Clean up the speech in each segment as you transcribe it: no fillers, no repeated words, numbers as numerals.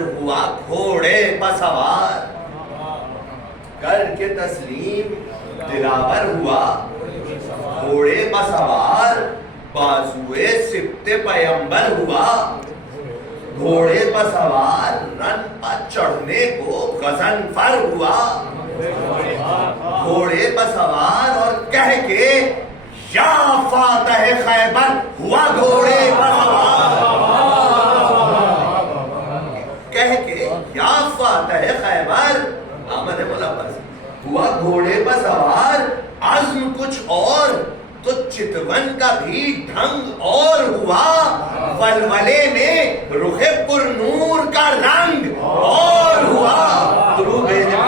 ہوا گھوڑے پر سوار، کر کے تسلیم دلاور ہوا گھوڑے پر سوار، بازوئے سبت پیمبر ہوا گھوڑے پر سوار، رن پر چڑھنے کو غضنفر ہوا گھوڑے پر سوار، اور کہہ کے یا فاتح خیبر ہوا گھوڑے پر سوار، کہہ کے یا فاتح خیبر آمد مولا بس ہوا گھوڑے پر سوار، عزم کچھ اور تو چتون کا بھی ڈھنگ اور ہوا، ولولے میں رخ پر نور کا رنگ اور ہوا۔ درود بھیجیں۔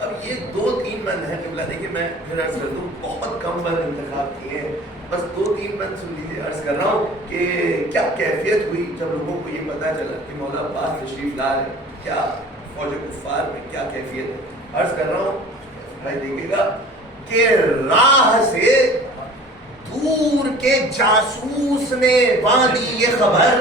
اب یہ دو تین بند ہیں قبلہ، دیکھیں میں پھر عرض کر دوں، بہت کم بند انتخاب کیے ہیں، بس دو تین بند سن لیجیے۔ عرض کر رہا ہوں کہ کیا کیفیت ہوئی جب لوگوں کو یہ پتا چلا کہ مولا عباس تشریف لا رہے ہیں، کیا فوج کفار میں کیا کیفیت ہے۔ عرض کر رہا ہوں بھائی دیکھیے گا کہ راہ سے دور کے جاسوس نے وہاں دی یہ خبر،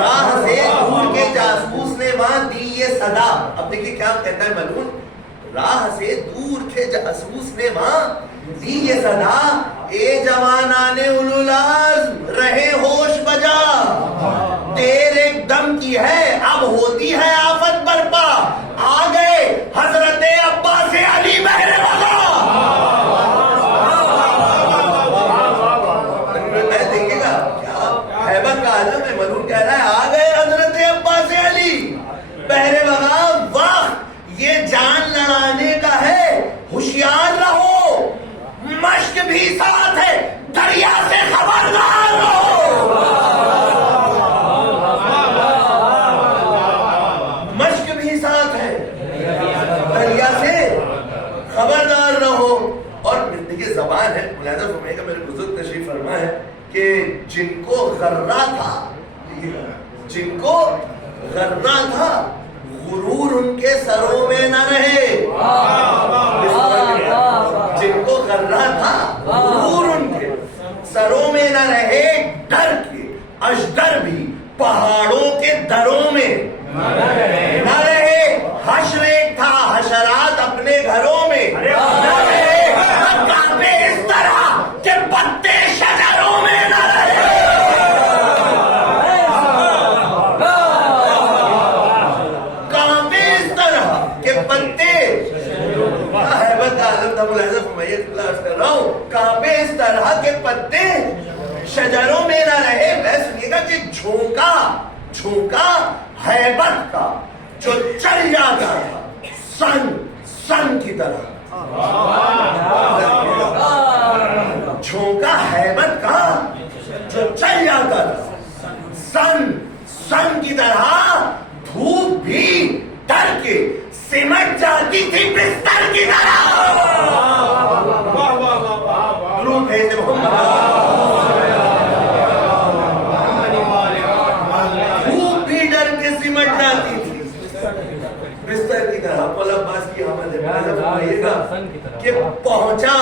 راہ سے دور کے جاسوس نے وہاں دی یہ صدا۔ اب دیکھیے کیا کہتا ہے ملعون، راہ سے دور کے جاسوس نے وہاں دی یہ صدا، اے جوانان اولو العزم رہے ہوش بجا، دیر ایک دم کی ہے اب ہوتی ہے آفت برپا، آ گئے حضرت عباس علی بہر وغا۔ دیکھیے گا کیا ہیبت کا عالم ہے، ملعون کہہ رہا ہے آ گئے حضرت عباس علی بہر وغا، وقت یہ جان لڑانے کا ہے، ہوشیار رہو، مشق بھی ساتھ ہے، دریا سے خبردار رہو۔ مشق بھی ساتھ ہے، دریا سے خبردار رہو۔ اور دیکھیے زبان ہے، ملاحظہ فرمائے گا، میرے بزرگ تشریف فرما ہے کہ جن کو غرہ تھا، جن کو غرہ تھا غرور ان کے سروں میں نہ رہے، جن کو غرہ تھا غرور ان کے سروں میں نہ رہے، ڈر کے اشگر بھی پہاڑوں کے دروں میں نہ رہے، حشر ایک تھا حشرات اپنے گھروں میں نہ رہے، کعبے اس طرح کہ پتے شجروں میں نہ رہے، کعبے اس طرح کہ پتے، ہیبت کا عالم تھا ملاحظہ فرمائیے، عرض کر رہا ہوں کعبے اس طرح کے پتے شجروں میں نہ رہے۔ میں سنیے گا کہ جھونکا جھونکا ہیبت کا جو چل جاتا تھا سن کی طرح، جھونکا ہیبت کا جو چل جاتا تھا سن کی طرح، دھوپ بھی ڈر کے سمٹ جاتی تھی بستر کی طرح۔ درود بھیجیں محمد۔ دھوپ بھی ڈر کے سمٹ جاتی تھی بستر کی طرح۔ مولا عباس کی آمد ہے کہ پہنچا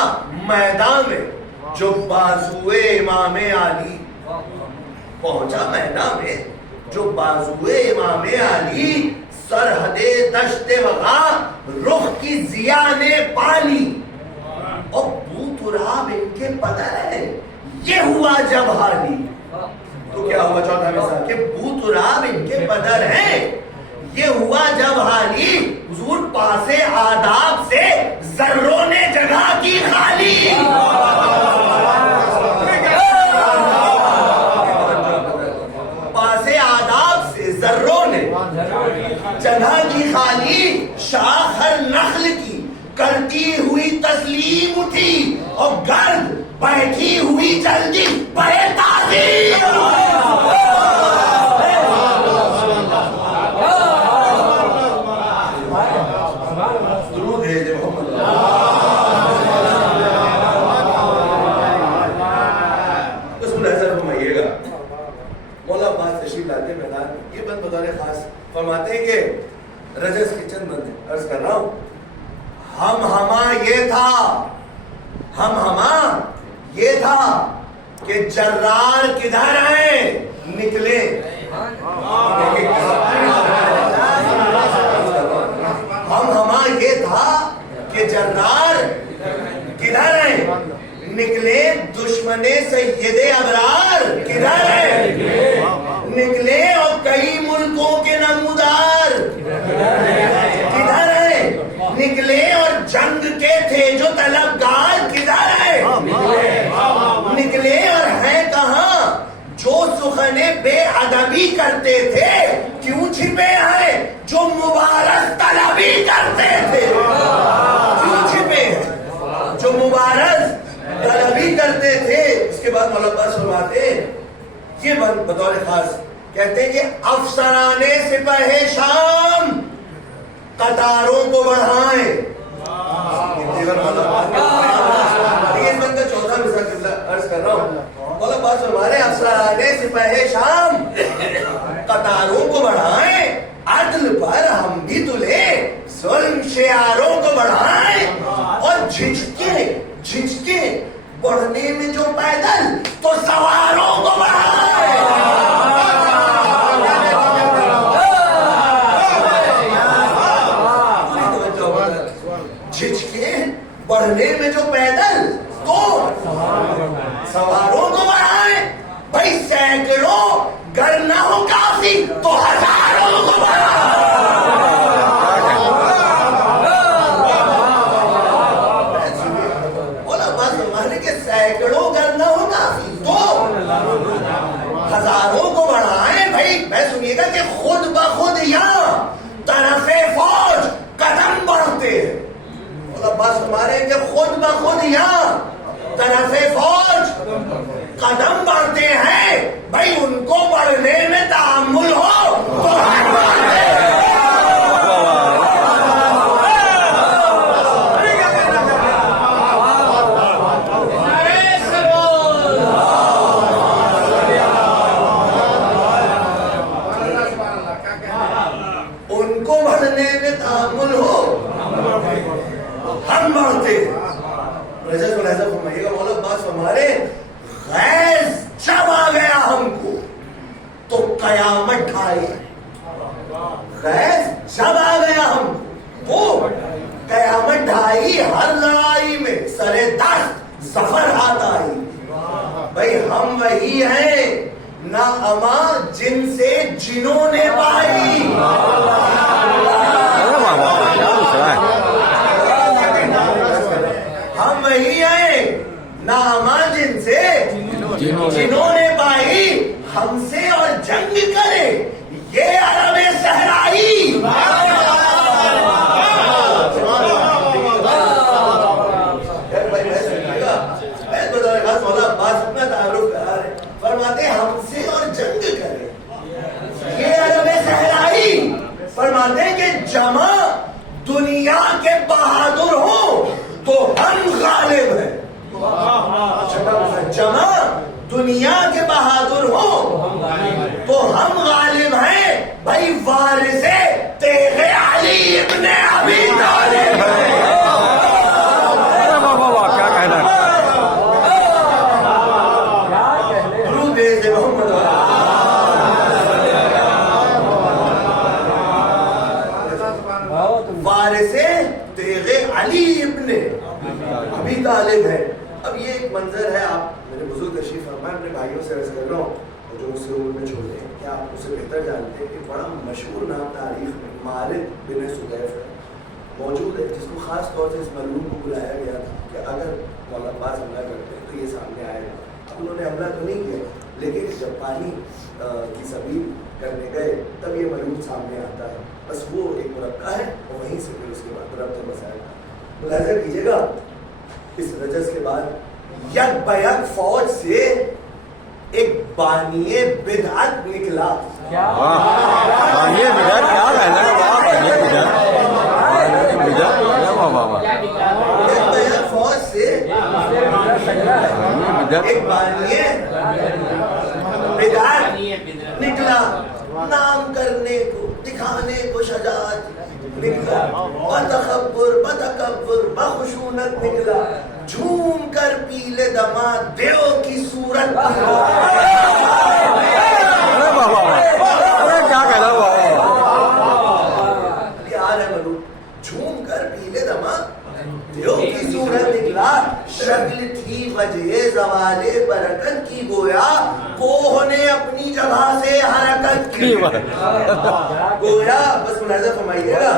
میدان میں جو بازوئے امام علی، پہنچا میدان میں جو بازوئے امام علی، سرحد دشت وغا رخ کی ضیا نے پالی، اور بو تراب ان کے بدر ہے، یہ ہوا جب حالی۔ تو کیا ہوا چوتھا مثال کہ بو تراب ان کے بدر ہے، یہ ہوا جب حالی، حضور پاسے آداب سے ذروں نے جگہ کی خالی، پاسے آداب سے ذروں نے جگہ کی خالی، شاخ ہر نخل کی کرتی ہوئی تسلیم اٹھی، اور گرد بیٹھی ہوئی جلدی بڑے تعظیم۔ درود ہے محمد۔ اس ملاحظہ فرمائیے گا، مولا عباس تشریف لاتے میدان، یہ بند بطور خاص فرماتے ہیں کہ رجس کے چند بند ہیں، عرض کر رہا ہوں، ہم ہما یہ تھا ہم ہما یہ تھا کہ جرار کدھر ہیں نکلے. ہم ہما یہ تھا کہ جرار کدھر ہیں نکلے, دشمن سید ابرار کدھر ہیں نکلے, اور کئی ملکوں کے نمودار کدھر ہیں نکلے, اور جنگ کے تھے جو طلبگار کدھر ہیں نکلے, اور ہیں کہاں جو سخنے بے ادبی کرتے تھے کیوں چھپے ہیں جو مبارز طلبی کرتے تھے کیوں چھپے ہیں جو مبارز طلبی کرتے تھے. اس کے بعد مولانا عباس فرماتے یہ بطور خاص کہتے ہیں کہ افسرانے سپاہ شام قطاروں کو بڑھائیں. اس وقت کا چوتھا مثال عرض کر رہا ہوں. مولانا عباس فرماتے افسرانے سپاہ شام قطاروں کو بڑھائیں, عدل پر ہم بھی تلے ظلم شعاروں کو بڑھائیں, اور جھجکے بڑھنے میں جو پیدل تو سواروں کو بڑھائیں. جھجکے بڑھنے میں جو پیدل تو سواروں کو بڑھائیں. بھائی سینکڑوں گر نہ ہو کافی تو ہزاروں کو بڑھائیں. سینکڑوں گر نہ ہو کافی تو ہزاروں کو بڑھائیں. بھائی میں سنیے گا کہ خود بخود یہاں طرف فوج قدم بڑھتے ہیں. عباس ہمارے کہ خود بخود یہاں طرف فوج قدم بڑھتے ہیں. بھائی ان کو بڑھنے میں تحمل ہو تو ہر بڑھتے ہیں. ہم بڑھتے ہمارے غیظ جب آ گیا ہم کو تو قیامت ڈھائی. غیظ جب آ گیا ہم کو تو قیامت ڈھائی. ہر لڑائی میں سرے دست ظفر ہاتھ آئی. بھائی ہم وہی ہیں نہ اما جن سے جنہوں نے پائی. ہم وہی ہیں نہ اما جن سے جنہوں نے پائی. ہم سے اور جنگ کرے یہ عرب صحرائی. فرماتے ہم سے اور جنگ کرے یہ عرب صحرائی. فرماتے کہ جمع دنیا کے بہادر ہو تو ہم غالب ہیں. جمع دنیا کے بہادر ہو تو ہم غالب ہیں. بھائی وارث تیغ علی ابن ابی طالب ہیں. ابھی طالب ہے. اب یہ ایک منظر ہے. آپ میرے بزرگ تشریف فرما, اپنے بھائیوں سے عرض کر رہا ہوں جو مجھ سے عمر میں چھوٹے ہیں, کیا آپ اسے بہتر جانتے ہیں کہ بڑا مشہور نام تاریخ میں مالک بن سدیف موجود ہے, جس کو خاص طور سے اس ملعون کو بلایا گیا تھا کہ اگر مولانا عباس حملہ کرتے ہیں تو یہ سامنے آئے گا. اب انہوں نے حملہ تو نہیں کیا, لیکن جب پانی کی سبیل کرنے گئے تب یہ ملعون سامنے آتا ہے. بس وہ ایک مرقع ہے اور وہیں سے پھر اس کے بعد ربط مسائل. ملاحظہ کیجیے گا اس رجز کے بعد یک بیک فوج سے ایک بانی بدعت نکلا. بانی بدعت کیا کہنا ہے؟ یک بیک فوج سے ایک بانی بدعت نکلا. نام کرنے کو, دکھانے کو شجاعت نکلا, بتکبر بخشونت نکلا, جھوم کر پیلے دما دیو کی صورت کیا کہنا یار ہے ملو جھوم کر پیلے دما دیو کی صورت نکلا شکل تھی وجہ زوال برکت کی گویا کوہ نے اپنی جگہ سے حرکت کی گویا بس ملاحظہ فرمائیے گا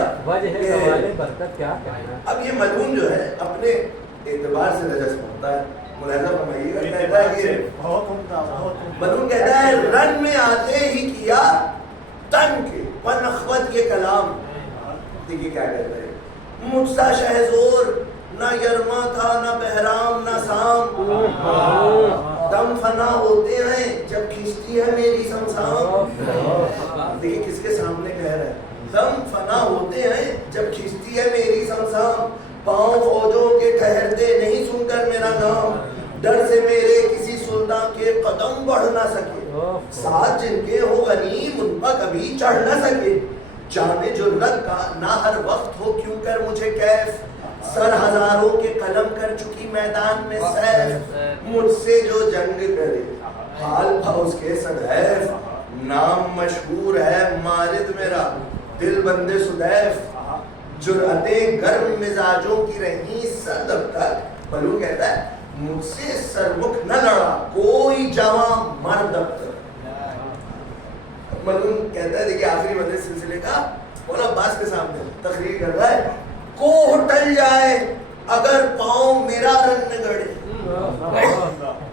اب یہ ملعون جو ہے اپنے اعتبار سے نجس ہوتا ہے ملاحظہ فرمائیے گا کہتا ہے کہ ملعون کہتا ہے رن میں آتے ہی کیا تن کے پنخوت یہ کلام دیکھیے کیا کہتا ہے مجھ سا شہزور نہ یرما تھا نہ بہرام نہ سام دم فنا ہوتے ہیں جب کھینچتی ہے میری سمسام دیکھیے کس کے سامنے کہہ رہا ہے دم فنا ہوتے ہیں جب کھینچتی ہے میری سمسام پاؤں فوجوں کے ٹھہرتے نہیں سن کر میرا نام ڈر سے میرے کسی سلطان کے قدم بڑھ نہ سکے ساتھ جن کے ہو غنیم ان پر کبھی چڑھ نہ سکے جام جرت کا نہ ہر وقت ہو کیوں کر مجھے کیف سر ہزاروں کے قلم کر چکی میدان میں سیف مجھ سے جو جنگ کرے حال تھا اس کے سدیف نام مشہور ہے مارد میرا دل بندے سدیف جرأتیں گرم مزاجوں کی رہی سرد اب تک ملعون کہتا ہے مجھ سے سرمکھ نہ لڑا کوئی جوان مرد اب تک ملعون کہتا ہے دیکھیں آخری مدرس سلسلے کا مولانا عباس کے سامنے تقریر کر رہا ہے کوہ ٹل جائے اگر پاؤں میرا رن گڑے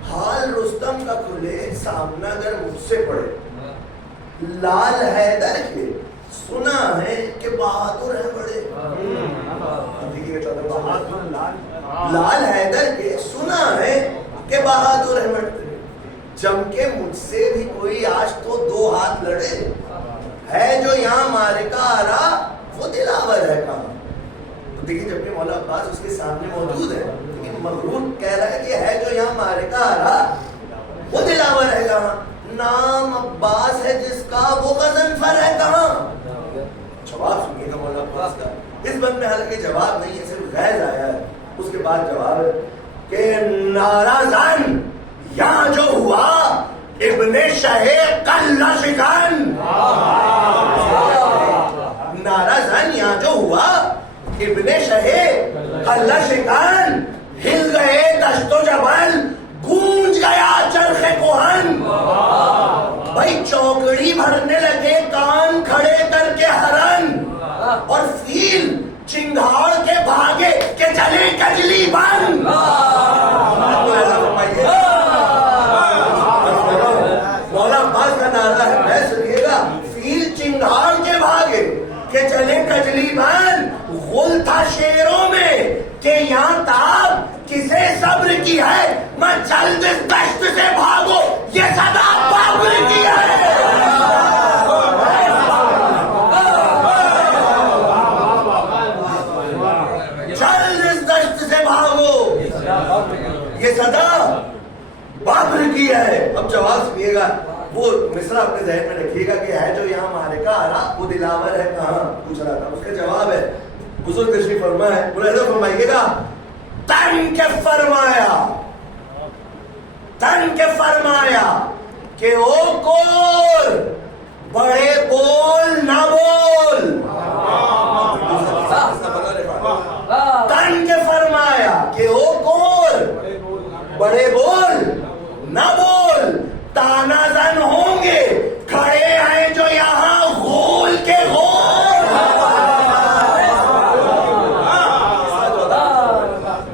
حال رستم کا کھلے سامنا اگر مجھ سے پڑے لال حیدر کے سنا ہے کہ بہادر ہے بڑے لال حیدر کے سنا ہے کہ بہادر ہے بڑے جم کے مجھ سے بھی کوئی آج تو دو ہاتھ لڑے ہے جو یہاں مارکا آ رہا وہ دلاور ہے کہاں دیکھیں جبکہ مولا عباس اس کے سامنے موجود ہے لیکن مغرور کہہ رہا ہے کہ ہے جو یہاں مارکا آ رہا وہ دلاور ہے کہاں نام عباس ہے جس کا وہ غضنفر ہے کہاں جواب سنیے گا مولا عباس کا اس بند میں حالانکہ جواب نہیں ہے صرف غیظ آیا ہے اس کے بعد جواب ہے کہ ناراضان یہاں جو ہوا ابن شہ قلہ شکن ناراضان یہاں جو ہوا ابن شہ قلہ شکن ہل گئے دشت و جبل گونج گیا چرخ کوہن بھائی چوکڑی بھرنے لگے کان کھڑے کر کے ہرن اور فیل چنگھاڑ کے بھاگے کہ چلے کجلی بن مولا عباس کا نعرہ ہے میں سنیے گا فیل چنگھاڑ کے بھاگے کہ چلے کجلی بن غل تھا شیروں میں کہ یہاں تاب کسے صبر کی ہے میں جلد اس دشت سے بھاگو یہ صدا بابر کی ہے جلد اس دشت سے بھاگو یہ صدا بابر کی ہے اب جواب سنیے گا وہ مصرع اپنے ذہن میں رکھیے گا کہ ہے جو یہاں مارکا آ رہا وہ دلاور ہے کہاں پوچھ رہا تھا اس کا جواب ہے حضور تشریف فرما ہے ملاحظہ فرمائیے گا تن کے فرمایا کہ او کور بڑے بول نہ بول تن کے فرمایا کہ او کور بڑے بول نہ بول تانا زن ہوں گے کھڑے ہیں جو یہاں غول کے غول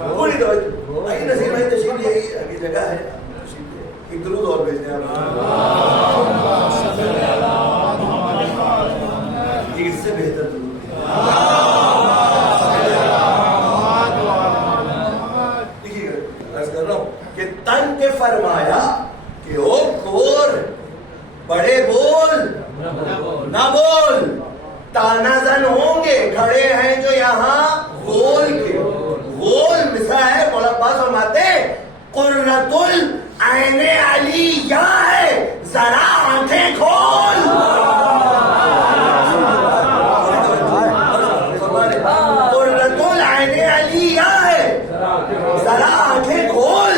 پوری توجہ آئیے نصیر بھائی تشریف لے آئیے آگے جگہ ہے ایک درود اور بھیج دیں آپ اس سے بہتر درود دیکھیے عرض کر رہا ہوں کہ تن کے فرمایا کہ او کور بڑے بول نہ بول تانا زن ہوں گے کھڑے ہیں جو یہاں غول کے غول مثلا ہے مولا عباس فرماتے قرۃ العین علی یہاں ہے ذرا آنکھیں کھول قرۃ العین علی یہاں ہے ذرا آنکھیں کھول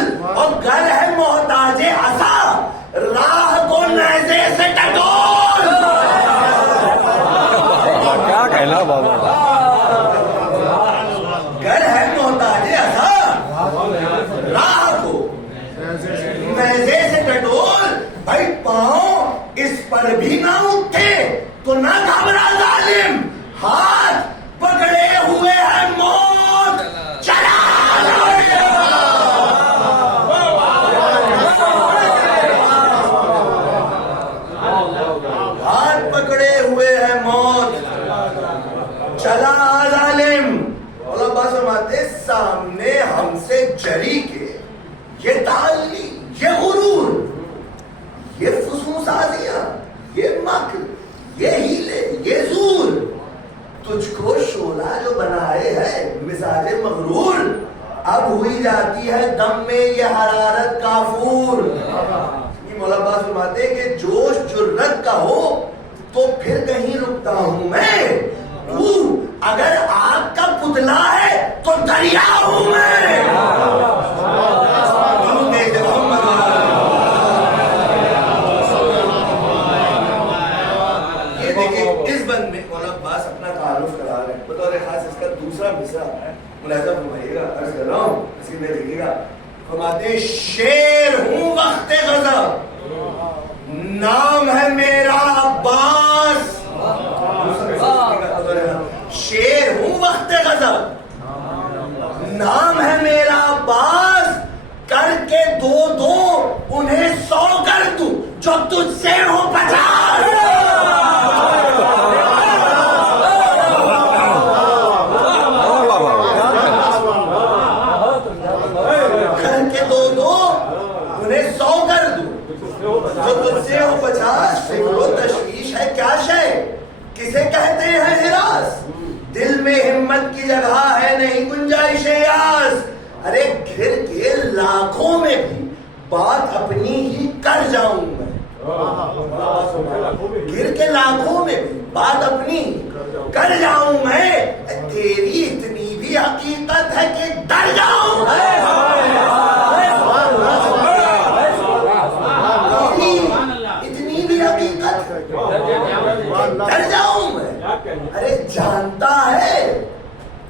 دم میں یہ حرارت کافور. یہ مولا عباس فرماتے ہیں کہ جوش جرت کا ہو تو پھر کہیں رکتا ہوں میں. اگر آگ کا پتلا ہے تو دریا ہوں میں. یہ دیکھیں اس بند میں مولا عباس اپنا تعارف کرا رہے ہیں. بطور خاص اس کا دوسرا مصرع ملاحظہ فرمائیے گا, عرض کر رہا ہوں, اسی میں دیکھیے گا. فرماتے ہیں شیر ہوں وقت غضب, نام ہے میرا عباس. شیر ہوں وقت غضب, نام ہے میرا عباس, کر کے دو انہیں 100 کر دوں جو تجھ سے ہو 50. کر کے دو انہیں 100 کر دوں جو تجھ سے ہو 50. فکر و تشویش ہے کیا شے, کسے کہتے ہیں ہراس, دل میں ہمت کی جگہ ہے نہیں گنجائش یاس. ارے گھر کے لاکھوں میں بھی بات اپنی ہی کر جاؤں میں. گر کے لاکھوں میں بھی بات اپنی کر جاؤں میں. تیری اتنی بھی حقیقت ہے کہ ڈر جاؤں میں. اتنی بھی حقیقت ڈر جاؤں میں. ارے جانتا ہے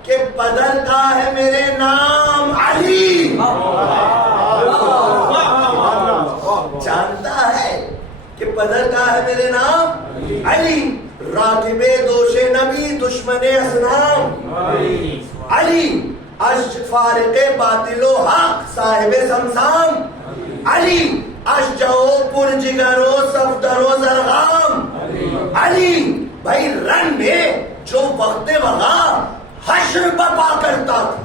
کہ پدر کا ہے میرے نام علی. جانتا ہے کہ پدر کا ہے میرے نام علی. راکب دوش نبی دشمن اسلام علی. اشج فارق باطل و حق صاحب سمسام علی. اشجع و پرجگر و صفدر و زرغام علی. بھائی رن میں جو وقت وغا حشر بپا کرتا تھا.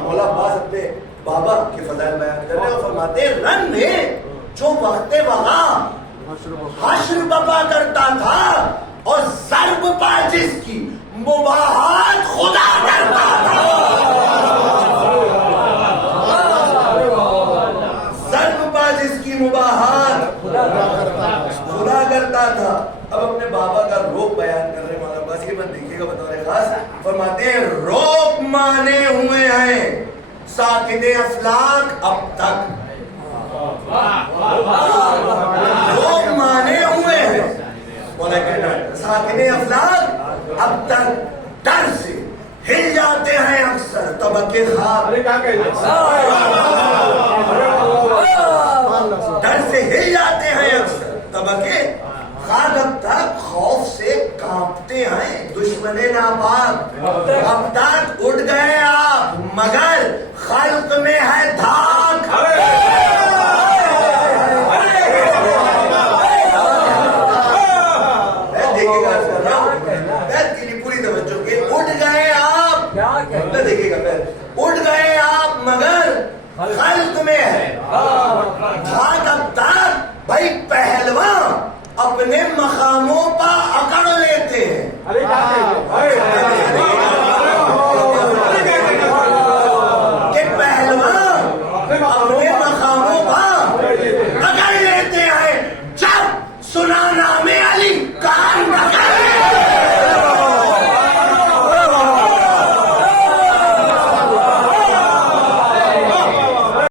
مولا عباس اپنے بابا کے فضائل بیان کر رہے ہیں اور فرماتے ہیں رن میں جو وقت وغا حشر بپا کرتا تھا اور ضرب پا جس کی مباحات خدا کرتا تھا. ضرب پا جس کی مباحات خدا کرتا تھا. اب اپنے بابا کا روپ بیان کر رہے ہیں مولانا عباس. یہ بات دیکھیے گا بطور خاص. فرماتے ہیں روپ مانے ہوئے ہیں ساکن افلاک اب تک. روپ مانے ہوئے ہیں مولا کہنا ساکن افلاک اب تک ڈر سے ہل جاتے ہیں اکثر طبقے خواب. ڈر سے ہل جاتے ہیں اکثر طبقے خواب. اب تک خوف سے کانپتے ہیں دشمن ناپاک. اب تک اڑ گئے آپ مگر خلق میں ہے دھاک. دیکھے گا بیت کے لیے پوری توجہ کے. اڑ گئے آپ, دیکھے گا بیت. اڑ گئے آپ مگر خلق میں ہے دھاک. اب تک بھائی پہلوان اپنے مقاموں پر اکڑ لیتے ہیں. کہ پہلوان اپنے مقاموں پر